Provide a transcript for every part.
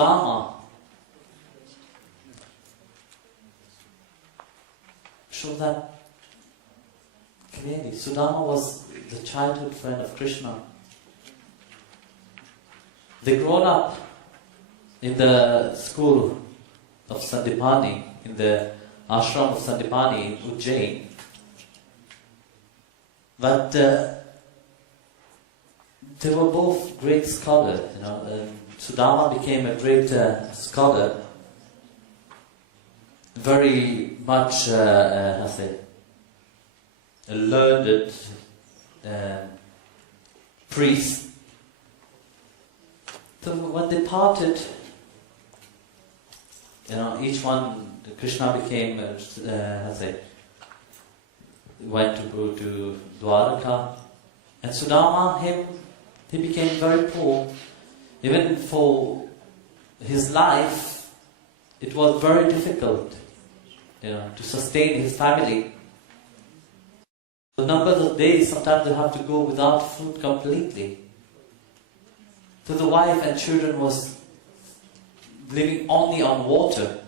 Sudama showed that clearly. Sudama was the childhood friend of Krishna. They grown up in the school of Sandipani, in the ashram of Sandipani in Ujjain. But they were both great scholars. Sudama became a great scholar, very much, a learned priest. So when they parted, each one, Krishna became, went to go to Dwaraka, and Sudama, he became very poor. Even for his life, it was very difficult, to sustain his family. The number of days, sometimes they have to go without food completely. So the wife and children was living only on water.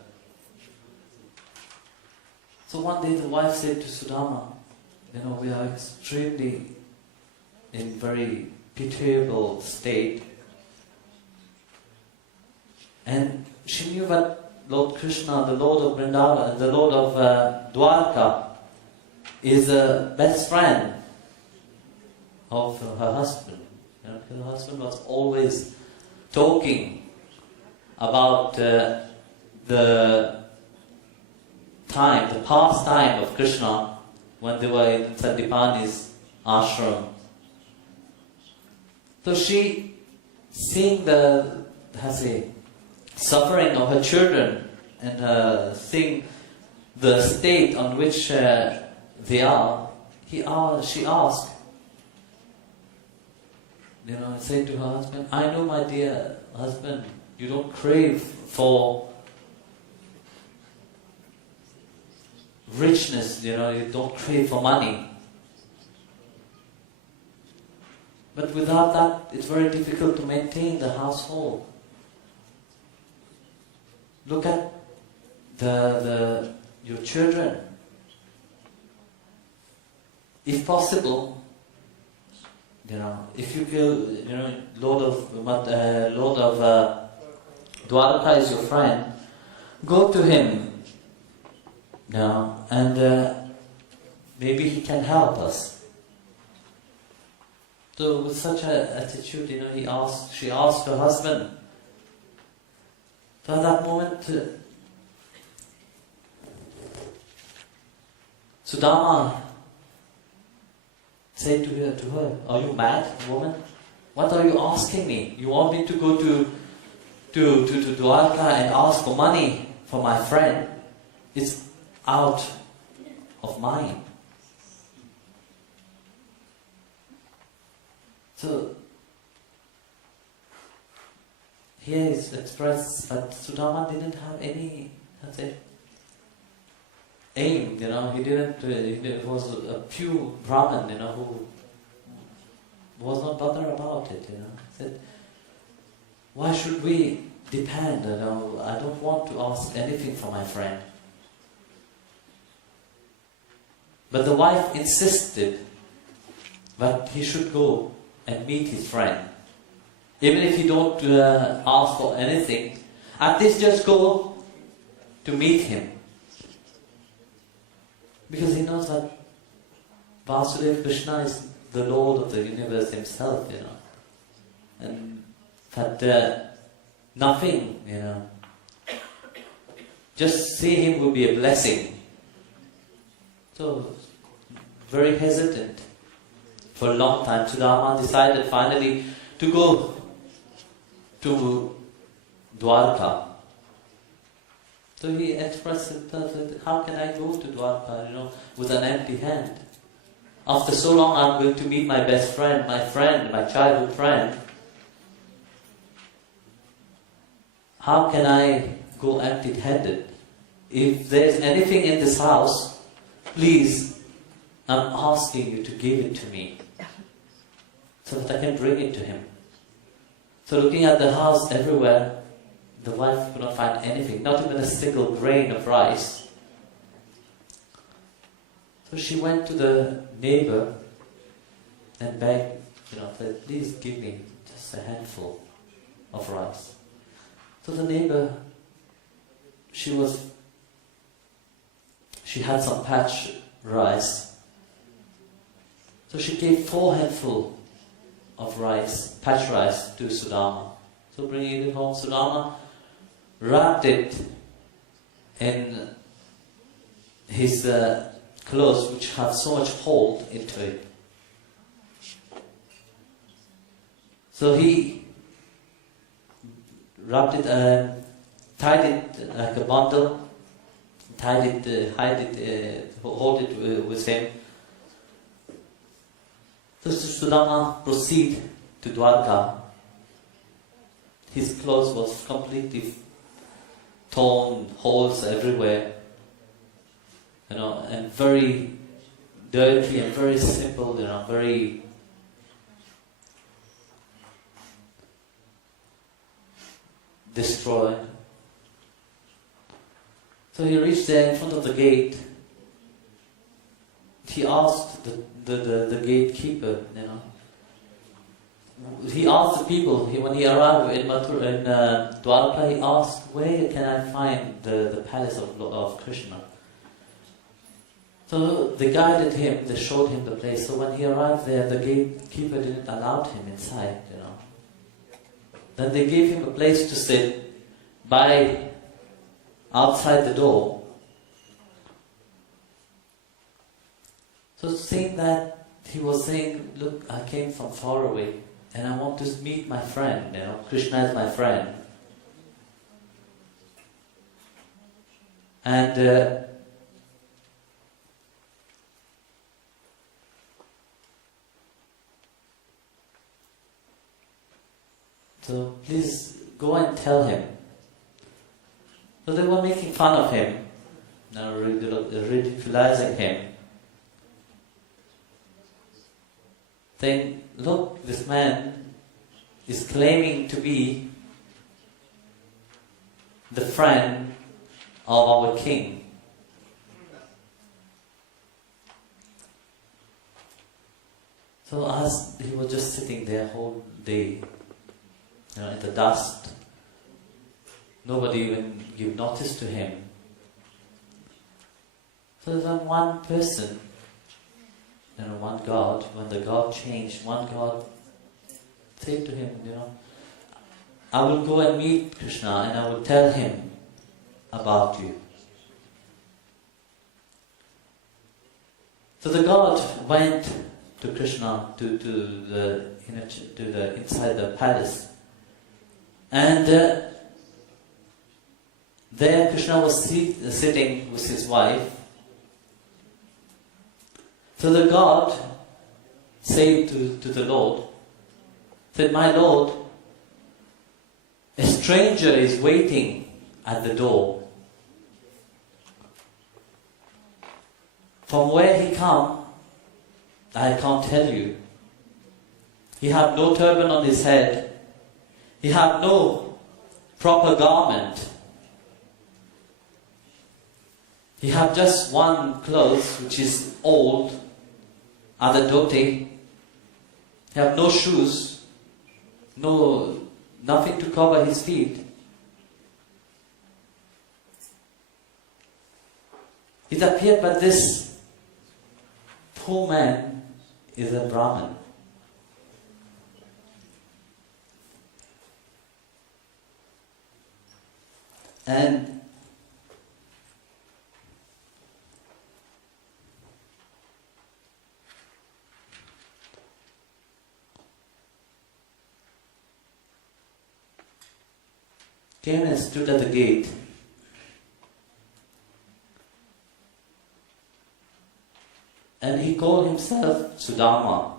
So one day the wife said to Sudama, we are extremely in very pitiable state. And she knew that Lord Krishna, the Lord of Vrindavan, and the Lord of Dwarka, is a best friend of her husband. Because her husband was always talking about the past time of Krishna when they were in Sandipani's ashram. So she, seeing the suffering of her children and seeing the state on which they are, she asked, say to her husband, I know, my dear husband, you don't crave for richness, you don't crave for money. But without that, it's very difficult to maintain the household. Look at your children. If possible, if you go, Lord of Dwaraka is your friend, go to him now, and maybe he can help us. So with such an attitude, she asked her husband. So at that moment, Sudama said to her, are you mad, woman? What are you asking me? You want me to go to Dwarka and ask for money for my friend? It's out of mine. So here is expressed that Sudama didn't have any, aim, he didn't, it was a pure Brahmin, who was not bothered about it, said, why should we depend, I don't want to ask anything from my friend. But the wife insisted that he should go and meet his friend. Even if he don't ask for anything, at least just go to meet him. Because he knows that Vasudeva Krishna is the Lord of the universe himself, and that nothing, just see him will be a blessing. So, very hesitant for a long time, Sudama decided finally to go to Dwarka. So he expressed that, how can I go to Dwarka, with an empty hand? After so long I'm going to meet my best friend, my childhood friend. How can I go empty-handed? If there's anything in this house, please, I'm asking you to give it to me, so that I can bring it to him. So looking at the house everywhere, the wife could not find anything, not even a single grain of rice. So she went to the neighbor and begged, said, please give me just a handful of rice. So the neighbor, she had some patch rice. So she gave 4 handfuls of rice, patch rice, to Sudama. So bringing it home, Sudama wrapped it in his clothes, which have so much hold into it. So he wrapped it, tied it like a bundle, hold it with him. So Sudama proceeded to Dwarka. His clothes was completely torn, holes everywhere, and very dirty and very simple, very destroyed. So he reached there in front of the gate. He asked the gatekeeper, he asked the people, when he arrived in Dwarka, he asked, where can I find the palace of Krishna? So they guided him, they showed him the place. So when he arrived there, the gatekeeper didn't allow him inside, Then they gave him a place to sit outside the door. So seeing that, he was saying, look, I came from far away and I want to meet my friend, Krishna is my friend. And so please go and tell him. So they were making fun of him, ridiculizing him. Saying, look, this man is claiming to be the friend of our king. So as he was just sitting there whole day, in the dust, nobody even gave notice to him. So there's one person, one God, when the God changed, one God said to him, I will go and meet Krishna and I will tell him about you. So the God went to Krishna to the inside the palace, and there Krishna was sitting with his wife. So the God said to the Lord, said, my Lord, a stranger is waiting at the door. From where he come, I can't tell you. He had no turban on his head. He had no proper garment. He had just one clothes which is old, other dhoti. He had no shoes, nothing to cover his feet. It appeared that this poor man is a Brahmin. And came and stood at the gate. And he called himself Sudama.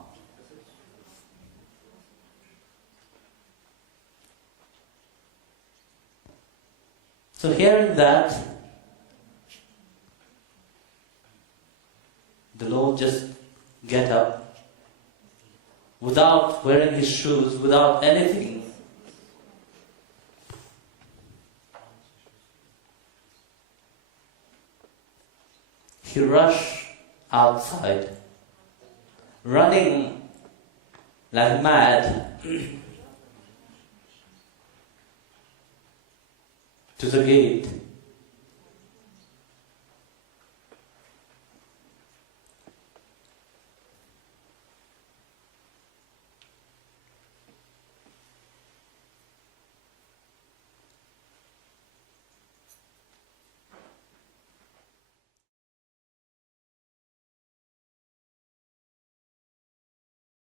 So hearing that, the Lord just get up without wearing his shoes, without anything. he rushed outside, running like mad to the gate.